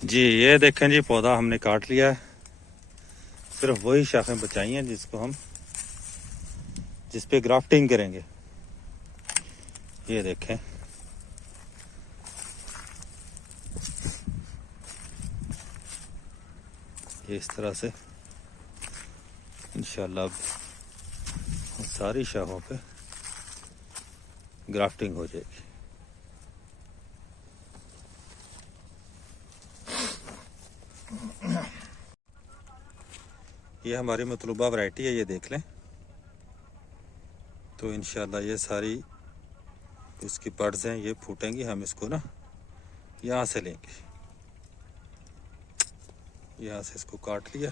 जी ये देखें जी, पौधा हमने काट लिया है। सिर्फ वही शाखें बचाई हैं जिस पे ग्राफ्टिंग करेंगे। ये देखें, ये इस तरह से इंशाल्लाह अब सारी शाखों पे ग्राफ्टिंग हो जाएगी। ये हमारी मतलूबा वैरायटी है, ये देख लें। तो इंशाल्लाह ये सारी इसकी बड्स हैं, ये फूटेंगी। हम इसको ना यहाँ से लेंगे, यहाँ से इसको काट लिया।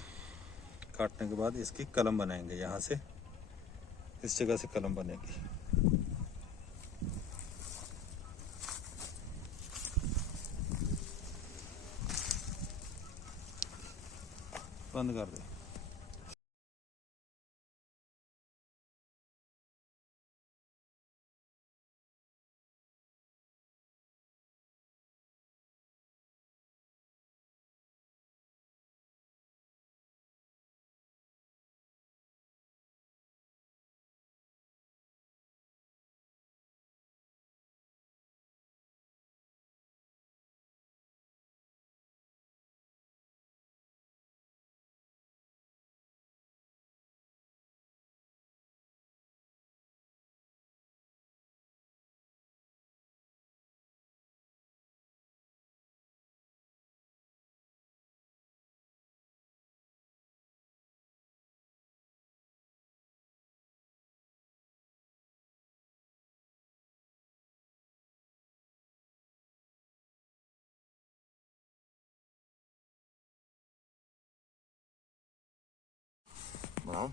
काटने के बाद इसकी कलम बनाएंगे। यहाँ से इस जगह से कलम बनेगी। बंद कर दे। बनाओ।